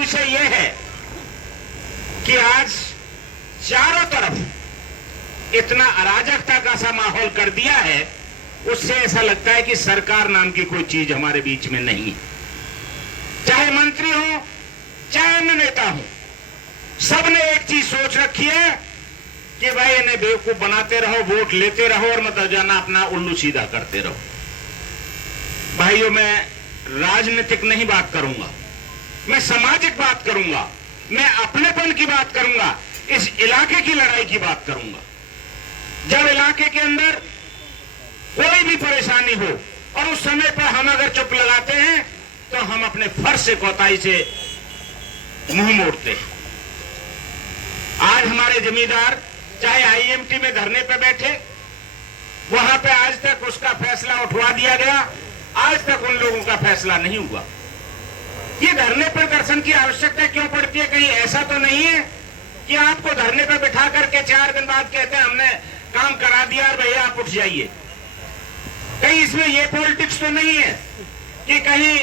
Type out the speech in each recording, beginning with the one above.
विषय यह है कि आज चारों तरफ इतना अराजकता का सा माहौल कर दिया है, उससे ऐसा लगता है कि सरकार नाम की कोई चीज हमारे बीच में नहीं है। चाहे मंत्री हो, चाहे अन्य नेता हो, सबने एक चीज सोच रखी है कि भाई इन्हें बेवकूफ बनाते रहो, वोट लेते रहो और मतलब जाना अपना उल्लू सीधा करते रहो। भाइयों, मैं राजनीतिक नहीं बात करूंगा, मैं सामाजिक बात करूंगा, मैं अपनेपन की बात करूंगा, इस इलाके की लड़ाई की बात करूंगा। जब इलाके के अंदर कोई भी परेशानी हो और उस समय पर हम अगर चुप लगाते हैं तो हम अपने फर्ज से कोताही से मुंह मोड़ते हैं। आज हमारे जमींदार चाहे आईएमटी में धरने पर बैठे, वहां पे आज तक उसका फैसला उठवा दिया गया, आज तक उन लोगों का फैसला नहीं हुआ। ये धरने प्रदर्शन की आवश्यकता क्यों पड़ती है? कहीं ऐसा तो नहीं है कि आपको धरने पर बिठा करके 4 दिन बाद कहते हैं हमने काम करा दिया और भैया आप उठ जाइए। कहीं इसमें ये पॉलिटिक्स तो नहीं है कि कहीं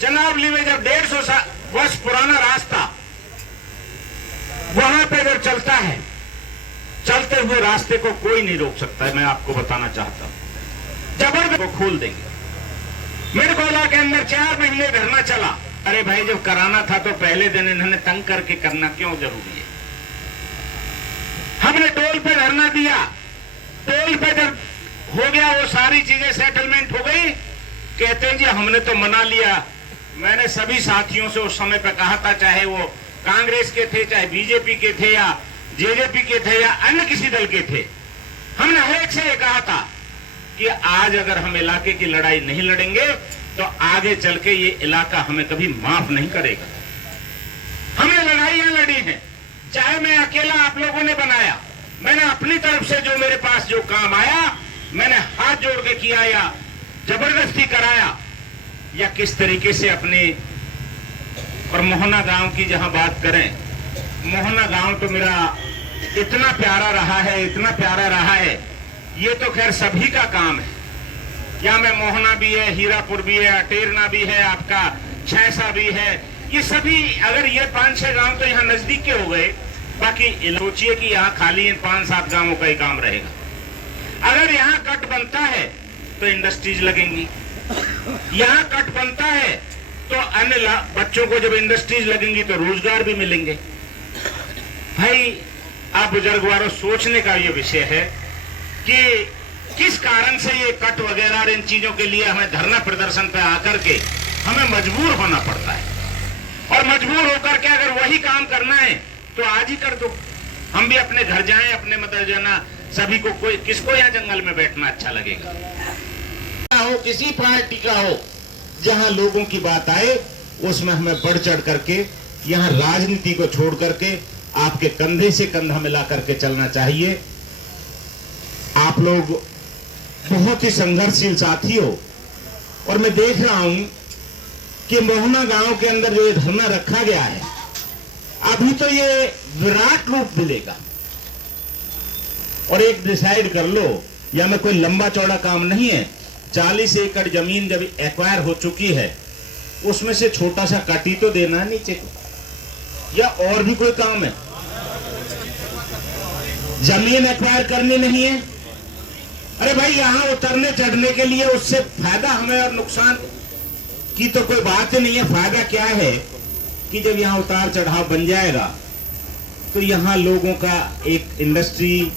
चनावली में जब 150 वर्ष पुराना रास्ता वहां पे जब चलता है, चलते हुए रास्ते को कोई नहीं रोक सकता है। मैं आपको बताना चाहता हूं, जबरदस्त को खोल देंगे। मिर्गोला के अंदर 4 महीने धरना चला। अरे भाई, जब कराना था तो पहले दिन इन्होंने तंग करके करना क्यों जरूरी है? हमने टोल पे धरना दिया, टोल पे जब हो गया वो सारी चीजें सेटलमेंट हो गई, कहते हैं जी हमने तो मना लिया। मैंने सभी साथियों से उस समय पे कहा था, चाहे वो कांग्रेस के थे, चाहे बीजेपी के थे या जेजेपी के थे या अन्य किसी दल के थे, हमने हर एक से ये कहा था कि आज अगर हम इलाके की लड़ाई नहीं लड़ेंगे तो आगे चल के ये इलाका हमें कभी माफ नहीं करेगा। हमने लड़ाइयां लड़ी हैं, चाहे मैं अकेला आप लोगों ने बनाया, मैंने अपनी तरफ से जो मेरे पास जो काम आया मैंने हाथ जोड़ के किया या जबरदस्ती कराया, या किस तरीके से अपने। और मोहना गांव की जहां बात करें, मोहना गांव तो मेरा इतना प्यारा रहा है, इतना प्यारा रहा है। ये तो खैर सभी का काम है, यहाँ में मोहना भी है, हीरापुर भी है, अटेरना भी है, आपका छैसा भी है। ये सभी अगर ये 5-6 गांव तो यहाँ नजदीक के हो गए, बाकी सोचिए कि यहाँ खाली इन 5-7 गांवों का ही काम रहेगा। अगर यहाँ कट बनता है तो इंडस्ट्रीज लगेंगी, यहाँ कट बनता है तो अन्य बच्चों को जब इंडस्ट्रीज लगेंगी तो रोजगार भी मिलेंगे। भाई, आप बुजुर्गवारों, सोचने का ये विषय है कि किस कारण से ये कट वगैरह और इन चीजों के लिए हमें धरना प्रदर्शन पे आकर के हमें मजबूर होना पड़ता है। और मजबूर होकर के अगर वही काम करना है तो आज ही कर दो। हम भी अपने घर जाएं, अपने मतलब जाना, सभी को कोई किसको यहाँ जंगल में बैठना अच्छा लगेगा? हो किसी पार्टी का हो, जहां लोगों की बात आए उसमें हमें बढ़ चढ़ करके, यहाँ राजनीति को छोड़ करके आपके कंधे से कंधा मिला करके चलना चाहिए। आप लोग बहुत ही संघर्षशील साथी हो और मैं देख रहा हूं कि मोहना गांव के अंदर जो ये धरना रखा गया है, अभी तो ये विराट रूप मिलेगा। और एक डिसाइड कर लो, या में कोई लंबा चौड़ा काम नहीं है, 40 एकड़ जमीन जब एक्वायर हो चुकी है उसमें से छोटा सा काटी तो देना नीचे को, या और भी कोई काम है? जमीन एक्वायर करनी नहीं है? अरे भाई, यहां उतरने चढ़ने के लिए उससे फायदा हमें और नुकसान की तो कोई बात ही नहीं है। फायदा क्या है कि जब यहां उतार चढ़ाव बन जाएगा तो यहां लोगों का एक इंडस्ट्री,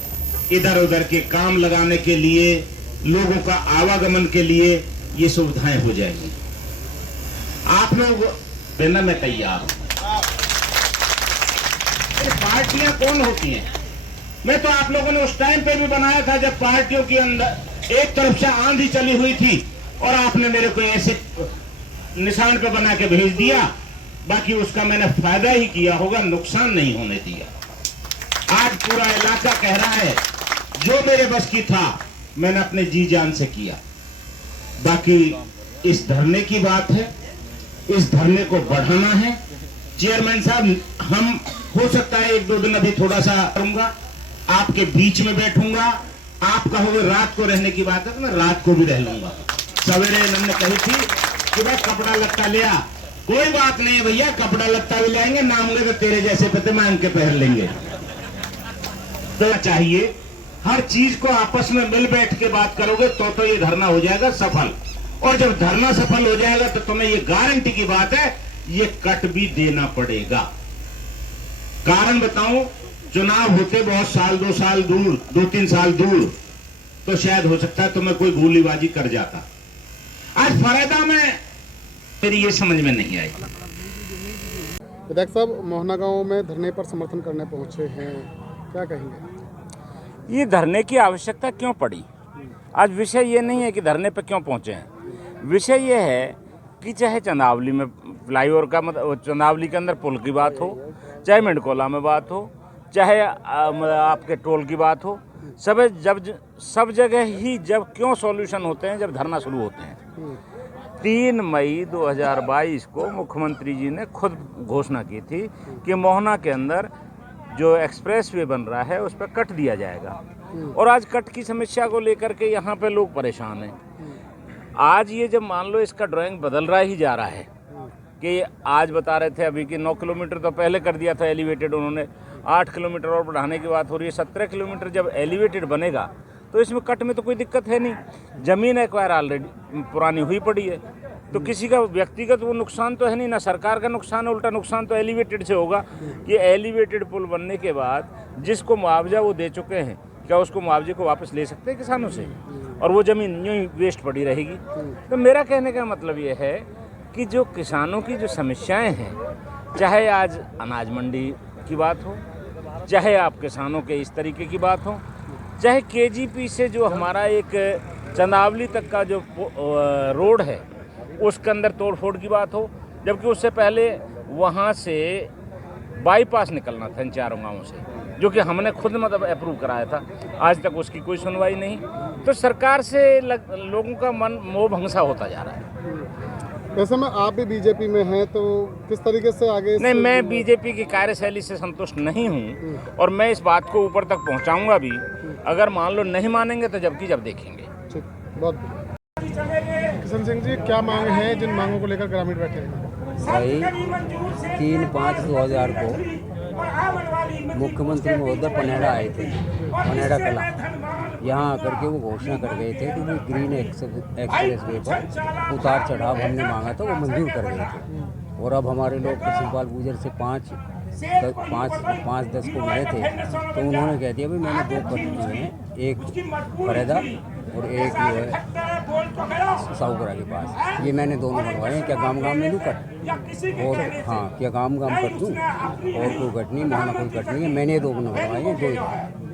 इधर उधर के काम लगाने के लिए, लोगों का आवागमन के लिए ये सुविधाएं हो जाएंगी। आप लोग देना मैं तैयार हूं। पार्टियां कौन होती हैं? मैं तो आप लोगों ने उस टाइम पे भी बनाया था जब पार्टियों के अंदर एक तरफ से आंधी चली हुई थी और आपने मेरे को ऐसे निशान पे बना के भेज दिया। बाकी उसका मैंने फायदा ही किया होगा, नुकसान नहीं होने दिया। आज पूरा इलाका कह रहा है जो मेरे बस की था मैंने अपने जी जान से किया। बाकी इस धरने की बात है, इस धरने को बढ़ाना है। चेयरमैन साहब, हम हो सकता है 1-2 दिन अभी थोड़ा सा करूंगा, आपके बीच में बैठूंगा। आप कहोगे रात को रहने की बात है तो मैं रात को भी रह लूंगा। सवेरे इन्होंने कही थी कि भाई कपड़ा लत्ता लिया, कोई बात नहीं है भैया, कपड़ा लत्ता भी लाएंगे, ना होंगे तो तेरे जैसे पते मांग के पहन लेंगे। तो चाहिए हर चीज को आपस में मिल बैठ के बात करोगे तो ये धरना हो जाएगा सफल। और जब धरना सफल हो जाएगा तो तुम्हें ये गारंटी की बात है, ये कट भी देना पड़ेगा। कारण बताऊं, चुनाव होते बहुत साल, 2 साल दूर, 2-3 साल दूर, तो शायद हो सकता है तुम्हें कोई गोलीबाजी कर जाता। आज फरेदा में मेरी ये समझ में नहीं आई। विधायक साहब मोहना गांव में धरने पर समर्थन करने पहुंचे हैं, क्या कहेंगे? ये धरने की आवश्यकता क्यों पड़ी? आज विषय ये नहीं है कि धरने पर क्यों पहुंचे हैं। विषय ये है कि चाहे चंदावली में फ्लाईओवर का मतलब चंदावली के अंदर पुल की बात हो, चाहे मेंढकोला में बात हो, चाहे आपके टोल की बात हो, सब जगह ही जब क्यों सॉल्यूशन होते हैं जब धरना शुरू होते हैं। 3 मई 2022 को मुख्यमंत्री जी ने खुद घोषणा की थी कि मोहना के अंदर जो एक्सप्रेस वे बन रहा है उस पर कट दिया जाएगा। और आज कट की समस्या को लेकर के यहाँ पे लोग परेशान हैं। आज ये जब मान लो इसका ड्राइंग बदल रहा ही जा रहा है कि आज बता रहे थे अभी कि 9 किलोमीटर तो पहले कर दिया था एलिवेटेड, उन्होंने 8 किलोमीटर और बढ़ाने की बात हो रही है। 17 किलोमीटर जब एलिवेटेड बनेगा तो इसमें कट में तो कोई दिक्कत है नहीं। ज़मीन एक्वायर ऑलरेडी पुरानी हुई पड़ी है, तो किसी का व्यक्तिगत वो नुकसान तो है नहीं, ना सरकार का नुकसान है। उल्टा नुकसान तो एलिवेटेड से होगा कि एलिवेटेड पुल बनने के बाद जिसको मुआवजा वो दे चुके हैं, क्या उसको मुआवजे को वापस ले सकते हैं किसानों से? और वो ज़मीन यूँ ही वेस्ट पड़ी रहेगी। तो मेरा कहने का मतलब ये है कि जो किसानों की जो समस्याएँ हैं, चाहे आज अनाज मंडी की बात हो, चाहे आप किसानों के इस तरीके की बात हो, चाहे KGP से जो हमारा एक चंदावली तक का जो रोड है उसके अंदर तोड़फोड़ की बात हो, जबकि उससे पहले वहाँ से बाईपास निकलना था इन 4 गाँवों से, जो कि हमने खुद मतलब अप्रूव कराया था। आज तक उसकी कोई सुनवाई नहीं। तो सरकार से लोगों का मन मोह भंगसा होता जा रहा है। वैसे में आप भी बीजेपी में हैं, तो किस तरीके से आगे? नहीं, मैं बीजेपी की कार्यशैली से संतुष्ट नहीं हूँ और मैं इस बात को ऊपर तक पहुँचाऊँगा भी। अगर मान लो नहीं मानेंगे तो जब देखेंगे। ठीक, बहुत किशन सिंह जी, क्या मांग है जिन मांगों को लेकर ग्रामीण बैठे हैं? भाई 3/5/2000 को मुख्यमंत्री महोदय पनेड़ा आए थे, पनेड़ा कला। यहाँ आकर के वो घोषणा कर गए थे कि वो ग्रीन एक्सप्रेस वे पर उतार चढ़ाव हमने मांगा था वो मंजूर कर गए थे। और अब हमारे लोग कृष्णपाल गुर्जर से 5-10 को मिले थे, तो उन्होंने कह दिया भाई मैंने 2 कट दिए हैं, एक फरेदा और एक जो है साहूपुरा के पास। ये मैंने दोनों बनवाए हैं। क्या गांव में लूँ कट? और हाँ, क्या गांव कट दूँ? और कोई कट नहीं, मोहना कोई कट नहीं है। मैंने 2 बनवाए हैं, 2 ही।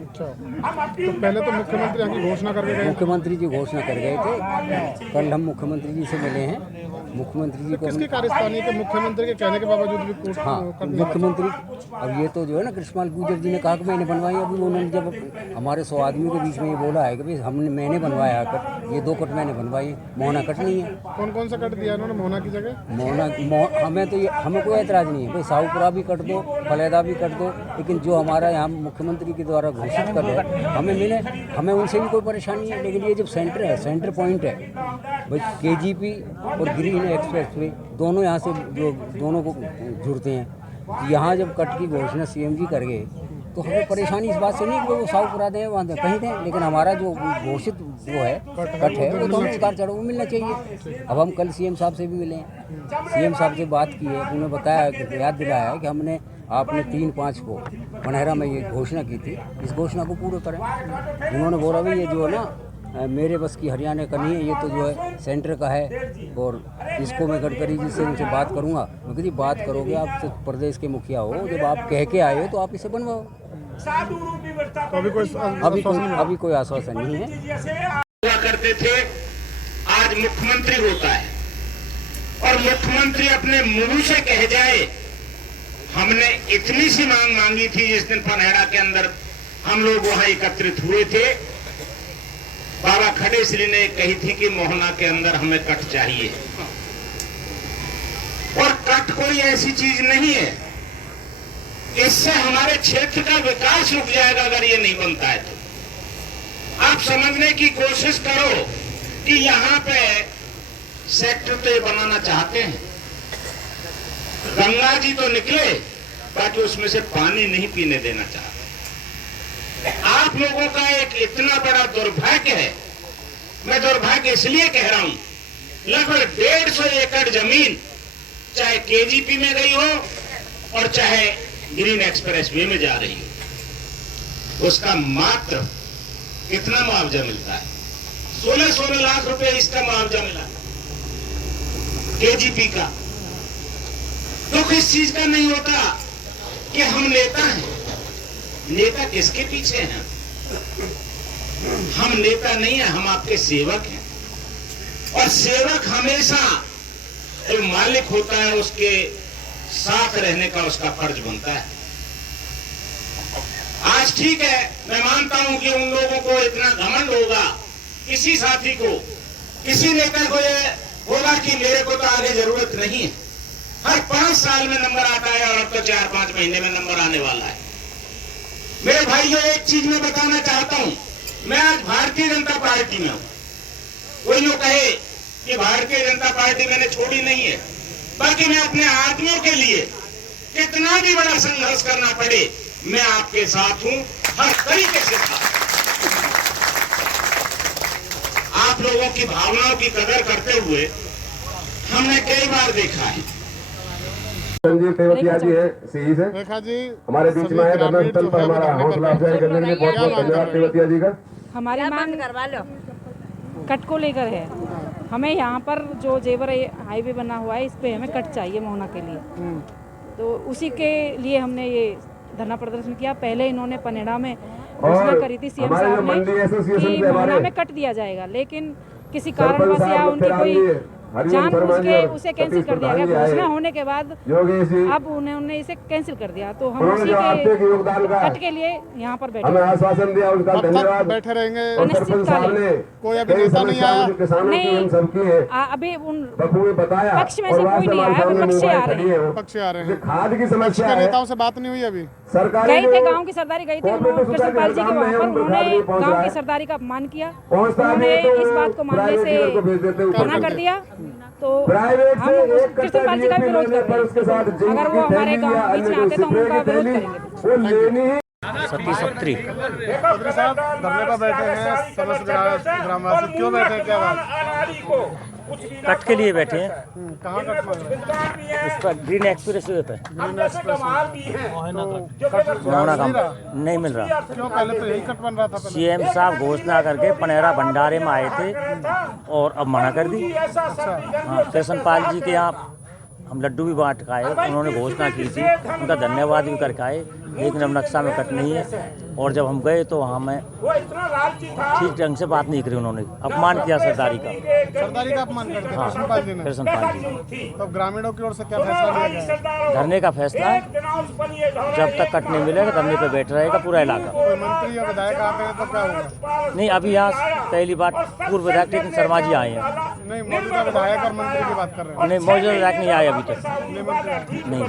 अच्छा, तो पहले तो मुख्यमंत्री यहाँ की घोषणा कर गए? मुख्यमंत्री जी घोषणा कर गए थे। कल हम मुख्यमंत्री जी से मिले हैं। मुख्यमंत्री जी को किसकी कार्यस्थानी के मुख्यमंत्री के कहने के बावजूद भी? हाँ, मुख्यमंत्री अब ये तो जो है ना कृष्णपाल गुर्जर जी ने कहा कि मैंने बनवाई। अभी उन्होंने जब हमारे 100 आदमियों के बीच में ये बोला है कि भाई मैंने बनवाया कट, ये 2 कट मैंने बनवाई, मोहना कट नहीं है। कौन सा कट दिया उन्होंने मोहना की जगह? हमें तो ये हमें कोई ऐतराज़ नहीं है भाई, साहूपुरा भी कट दो, फलेदा भी कट दो, लेकिन जो हमारा यहाँ मुख्यमंत्री के द्वारा घोषित कर है हमें मिले, हमें उनसे भी कोई परेशानी है। लेकिन ये जब सेंटर है, सेंटर पॉइंट है भाई, KGP और ग्रीन एक्सप्रेस वे दोनों यहाँ से जो दोनों को जुड़ते हैं। यहाँ जब कट की घोषणा CM जी कर गए तो हमें परेशानी इस बात से नहीं कि वो साहूपुरा दें वहाँ कहीं दें, लेकिन हमारा जो घोषित वो है कट है वो तो हमें उतार चढ़ाव में मिलना चाहिए। अब हम कल CM साहब से भी मिले हैं, CM साहब से बात की है, उन्होंने बताया, याद दिलाया है कि हमने आपने 3/5 को पनेरा में ये घोषणा की थी, इस घोषणा को पूरा करें। उन्होंने बोला भाई ये जो है ना मेरे बस की हरियाणा का नहीं है, ये तो जो है सेंटर का है और इसको मैं गडकरी जी से उनसे बात करूंगा। मैं कह जी बात करोगे, आप तो प्रदेश के मुखिया हो, जब आप कह के आए हो तो आप इसे बनवाओ। तो अभी कोई आश्वासन नहीं है। हुआ करते थे, आज मुख्यमंत्री होता है और मुख्यमंत्री अपने मुंह से कह जाए हमने इतनी सी मांग मांगी थी। जिस दिन पनेड़ा के अंदर हम लोग वहां एकत्रित हुए थे, बाबा खड़े श्री ने कही थी कि मोहना के अंदर हमें कट चाहिए। और कट कोई ऐसी चीज नहीं है, इससे हमारे क्षेत्र का विकास रुक जाएगा अगर ये नहीं बनता है तो। आप समझने की कोशिश करो कि यहाँ पे सेक्टर तो ये बनाना चाहते हैं, गंगा जी तो निकले, बाकी उसमें से पानी नहीं पीने देना चाहते। आप लोगों का एक इतना बड़ा दुर्भाग्य है, मैं दुर्भाग्य इसलिए कह रहा हूं, लगभग 150 एकड़ जमीन चाहे केजीपी में गई हो और चाहे ग्रीन एक्सप्रेस वे में जा रही हो, उसका मात्र कितना मुआवजा मिलता है? 16 लाख रुपए इसका मुआवजा मिला केजीपी का। तो किस चीज का नहीं होता कि हम नेता हैं। नेता किसके पीछे हैं? हम नेता नहीं है, हम आपके सेवक हैं। और सेवक हमेशा जो मालिक होता है उसके साथ रहने का उसका फर्ज बनता है। आज ठीक है, मैं मानता हूं कि उन लोगों को इतना घमंड होगा, किसी साथी को, किसी नेता को यह होगा कि मेरे को तो आगे जरूरत नहीं है। हर 5 साल में नंबर आता है और अब तो 4-5 महीने में नंबर आने वाला है। मेरे भाइयों, एक चीज मैं बताना चाहता हूं, मैं आज भारतीय जनता पार्टी में हूं। कोई यूं कहे कि भारतीय जनता पार्टी मैंने छोड़ी नहीं है, बाकी मैं अपने आदमियों के लिए कितना भी बड़ा संघर्ष करना पड़े, मैं आपके साथ हूं, हर तरीके से साथ। आप लोगों की भावनाओं की कदर करते हुए हमने कई बार देखा है। संजीव तेवतिया जी है, सीई से रेखा जी हमारे बीच में है। धरना स्थल पर हमारा हौसला अफजाई करने के लिए बहुत बहुत धन्यवाद तेवतिया जी का। हमारी मांग करवा लो कट को लेकर है। हमें यहाँ पर जो जेवर हाईवे बना हुआ है, इस पे हमें कट चाहिए मोहना के लिए। तो उसी के लिए हमने ये धरना प्रदर्शन किया। पहले इन्होंने पनेड़ा में घोषणा करी थी सीएम साहब ने कि मोहना में कट दिया जाएगा, लेकिन किसी कारणवश या उनकी कोई जानबूझ के उसे कैंसिल कर दिया गया। घोषणा होने के बाद अब उन्होंने इसे कैंसिल कर दिया। तो हम उसी के कट के लिए यहाँ पर बैठे। हमें आश्वासन दिया, उसका धन्यवाद। बैठे रहेंगे। अनिश्चितकालीन कोई अभी नेता नहीं आया, नहीं अभी उन बताया पक्ष में से कोई नहीं आया, विपक्ष से आ रहे हैं। खाद की समस्या है, नेताओं से बात नहीं हुई अभी। गए थे, गांव की सरदारी गई थी कृष्णपाल जी के वहाँ पर। उन्होंने गांव की सरदारी का अपमान किया, उन्होंने इस बात को मानने से मना कर दिया। तो हम कृष्णपाल जी का विरोध कर रहे हैं। अगर वो हमारे गांव बीच में आते तो हम उनका विरोध करेंगे। सत्ती चौधरी साहब धरने पर बैठे हैं, समस्त ग्रामवासी क्यों बैठे हैं, क्या बात? कट के लिए बैठे हैं। कहाँ कट मांग रहे हैं? इस पर ग्रीन एक्सप्रेस वे पे ग्रीन एक्सप्रेस मोहना काम नहीं मिल रहा। क्यों? पहले तो यही कट बन रहा था। सीएम साहब घोषणा करके पनेरा भंडारे में आए थे और अब मना कर दी। हाँ, कृष्णपाल जी के यहाँ हम लड्डू भी बांट के आए, उन्होंने घोषणा की थी, उनका धन्यवाद भी करके आए, लेकिन अब नक्शा में कट नहीं है। और जब हम गए तो वहाँ में ठीक ढंग से बात नहीं करी, उन्होंने अपमान किया सरदारी का। सरदारी का अपमान कर दिया कृष्णपाल जी ने। कृष्णपाल जी तो ग्रामीणों की ओर से क्या फैसला लिया गया? धरने का फैसला जब तक कट नहीं मिलेगा धरने पे बैठ रहेगा पूरा इलाका। कोई मंत्री या विधायक आते हैं तो क्या होगा? नहीं, अभी यहाँ पहली बार पूर्व विधायक लेकिन शर्मा जी आए हैं। नहीं, मौजूदा विधायक और मंत्री की बात कर रहे हैं। नहीं, मौजूदा विधायक नहीं आए अभी तक। नहीं।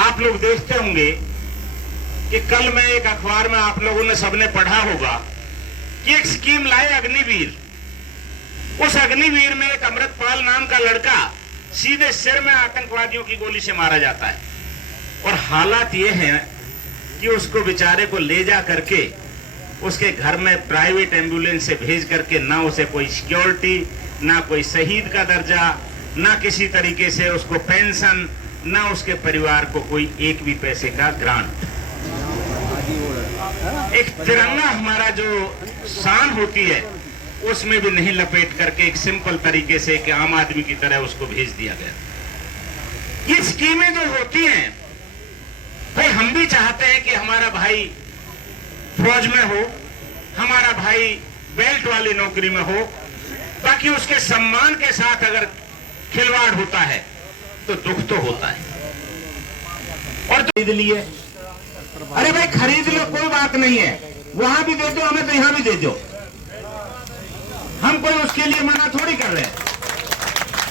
आप लोग देखते होंगे कि कल मैं एक अखबार में आप लोगों ने सबने पढ़ा होगा कि एक स्कीम लाए अग्निवीर। उस अग्निवीर में एक अमृतपाल नाम का लड़का सीधे सिर में आतंकवादियों की गोली से मारा जाता है। और हालात ये हैं कि उसको बेचारे को ले जा करके उसके घर में प्राइवेट एम्बुलेंस से भेज करके ना उसे कोई सिक्योरिटी, ना कोई शहीद का दर्जा, ना किसी तरीके से उसको पेंशन, ना उसके परिवार को कोई एक भी पैसे का ग्रांट। एक तिरंगा हमारा जो शान होती है उसमें भी नहीं लपेट करके एक सिंपल तरीके से एक आम आदमी की तरह उसको भेज दिया गया। ये स्कीमें जो होती हैं, भाई हम भी चाहते हैं कि हमारा भाई फौज में हो, हमारा भाई बेल्ट वाली नौकरी में हो, ताकि उसके सम्मान के साथ अगर खिलवाड़ होता है तो दुख तो होता है। और तो खरीद लिए, अरे भाई खरीद लो, कोई बात नहीं है, वहां भी दे दो हमें तो यहां भी दे दो, हम कोई उसके लिए मना थोड़ी कर रहे हैं।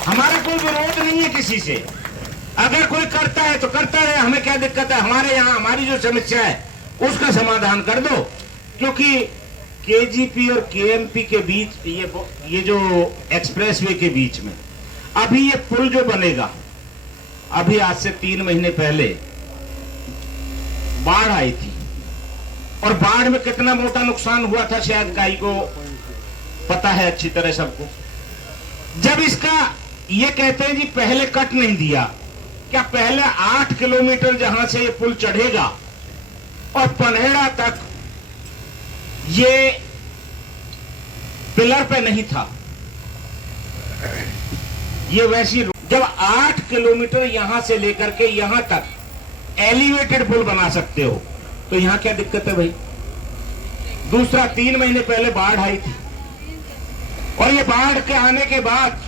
हमारा कोई विरोध नहीं है किसी से, अगर कोई करता है तो करता रहे, हमें क्या दिक्कत है। हमारे यहाँ हमारी जो समस्या है उसका समाधान कर दो, क्योंकि केजीपी और केएमपी के बीच ये जो एक्सप्रेसवे के बीच में अभी ये पुल जो बनेगा अभी आज से 3 महीने पहले बाढ़ आई थी, और बाढ़ में कितना मोटा नुकसान हुआ था शायद गाई को पता है अच्छी तरह सबको। जब इसका ये कहते हैं जी पहले कट नहीं दिया, क्या पहले 8 किलोमीटर जहां से ये पुल चढ़ेगा और पनहेड़ा तक ये पिलर पे नहीं था, ये वैसी जब 8 किलोमीटर यहां से लेकर के यहां तक एलिवेटेड पुल बना सकते हो तो यहां क्या दिक्कत है भाई। दूसरा, 3 महीने पहले बाढ़ आई थी, और ये बाढ़ के आने के बाद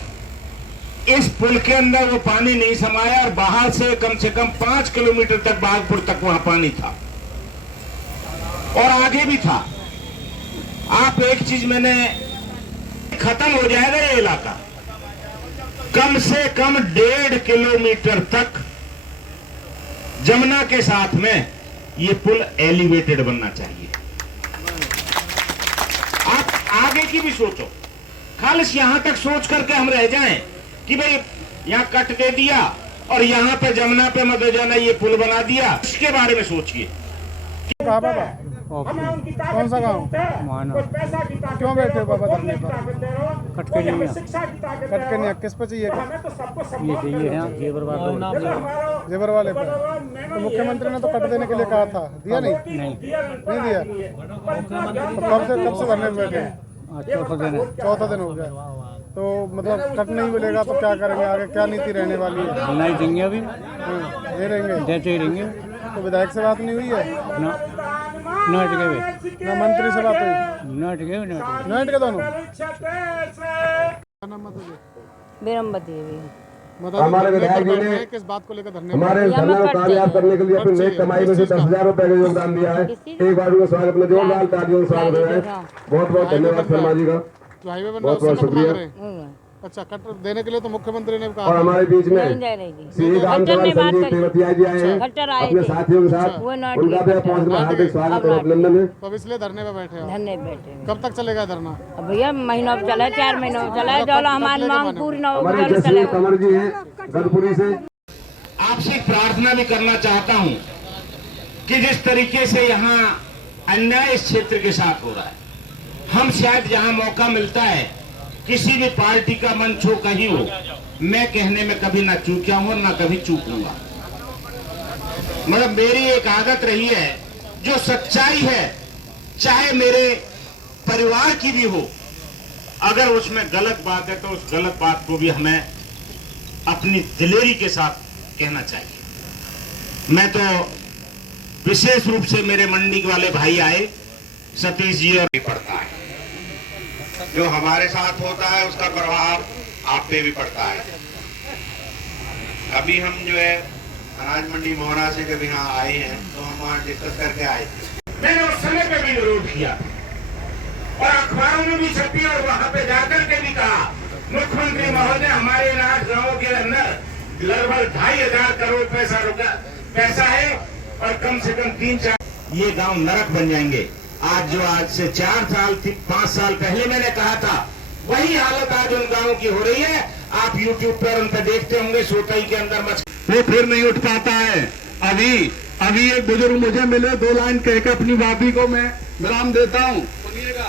इस पुल के अंदर वो पानी नहीं समाया, और बाहर से कम 5 किलोमीटर तक बागपुर तक वहां पानी था और आगे भी था। आप एक चीज मैंने, खत्म हो जाएगा ये इलाका, कम से कम 1.5 किलोमीटर तक जमुना के साथ में ये पुल एलिवेटेड बनना चाहिए। आप आगे की भी सोचो, खालिस यहां तक सोच करके हम रह जाएं कि भाई यहां कट दे दिया और यहां पे जमुना पे मदजाना ये पुल बना दिया, इसके बारे में सोचिए। कहाँ बाबा? कौन सा गाँव? क्यों बैठे हो बाबा धरने पर? कटकनिया किस पे चाहिए? जेवर वाले पे। तो मुख्यमंत्री ने तो कट देने के लिए कहा था, दिया नहीं दिया। तो कब से धरने पे बैठे हैं? चौथा दिन हो गया। तो मतलब कट नहीं मिलेगा तो क्या करेंगे आगे, क्या नीति रहने वाली है? नहीं देंगे अभी, ये रहेंगे, देते ही रहेंगे। तो विधायक से बात नहीं हुई है ना मंत्री से बात हुई? नाइट के दोनों। हमारे विधायक जी ने किस बात को लेकर धरने हमारे धरने को कामयाब करने के लिए अपनी नेक कमाई में से 10,000 रुपए का योगदान दिया है। एक बार उनका स्वागत, अपने जोरदार तालियों से स्वागत है। बहुत बहुत धन्यवाद शर्मा जी का, जो हाईवे बन बहुत बहुत शुक्रिया। अच्छा, कट देने के लिए तो मुख्यमंत्री ने कहा। और हमारे बीच में श्री रामचंद्र संजीव तेवतिया जी आए हैं अपने साथियों के साथ, उनका भी पहुंचने में हार्दिक स्वागत और अभिनंदन है। तो अब इसलिए धरने पे बैठे हो? धरने बैठे। कब तक चलेगा धरना? अब भैया महीना चला है, 4 महीना चला है, जो हमारी मांग पूरी ना हो हमारे जसवीर कमर जी हैं गढ़पुरी से। आपसे प्रार्थना भी करना चाहता हूं कि जिस तरीके से यहाँ अन्याय इस क्षेत्र के साथ हो रहा है, हम शायद जहां मौका मिलता है किसी भी पार्टी का मंच हो कहीं हो, मैं कहने में कभी ना चूका हूं ना कभी चूकूंगा। मतलब मेरी एक आदत रही है, जो सच्चाई है चाहे मेरे परिवार की भी हो, अगर उसमें गलत बात है तो उस गलत बात को भी हमें अपनी दिलेरी के साथ कहना चाहिए। मैं तो विशेष रूप से मेरे मंडी वाले भाई आए, सतीश जी, और पड़ता है जो हमारे साथ होता है उसका प्रभाव आप पे भी पड़ता है। अभी हम जो है अनाज मंडी मोहना से जब यहाँ आए हैं तो हम वहाँ डिस्कस करके आए थे। मैंने उस समय पे भी विरोध किया और अखबारों में भी छपी और वहां पे जाकर के भी कहा, मुख्यमंत्री महोदय हमारे अनाज गाँव के अंदर लगभग 2,500 करोड़ पैसा है और कम से कम 3-4 ये गांव नरक बन जाएंगे। आज से 5 साल पहले मैंने कहा था, वही हालत आज उन गांवों की हो रही है। आप YouTube पर उन पर देखते होंगे, सोतई के अंदर वो फिर नहीं उठ पाता है। अभी एक बुजुर्ग मुझे मिले, 2 लाइन कह के अपनी भाभी को मैं विराम देता हूँ। सुनिएगा,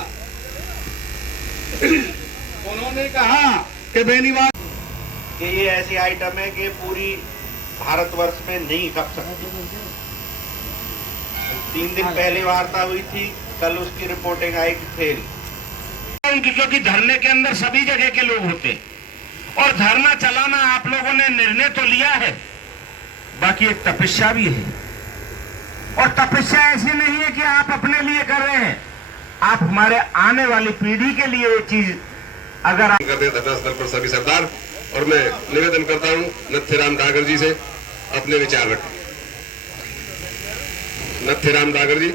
उन्होंने कहा कि बेनीवाल कि ये ऐसी आइटम है कि पूरी भारतवर्ष में नहीं खप सकती। 3 दिन पहले वार्ता हुई थी, कल उसकी रिपोर्टिंग आई कि फेल। क्योंकि धरने के अंदर सभी जगह के लोग होते और धरना चलाना आप लोगों ने निर्णय तो लिया है, बाकी एक तपस्या भी है। और तपस्या ऐसी नहीं है कि आप अपने लिए कर रहे हैं, आप हमारे आने वाली पीढ़ी के लिए ये चीज अगर आप करते हैं धरना स्थल पर सभी सरदार। और मैं निवेदन करता हूँ नथ्थीराम डागर जी से अपने विचार रखें। नथ्थीराम डागर जी।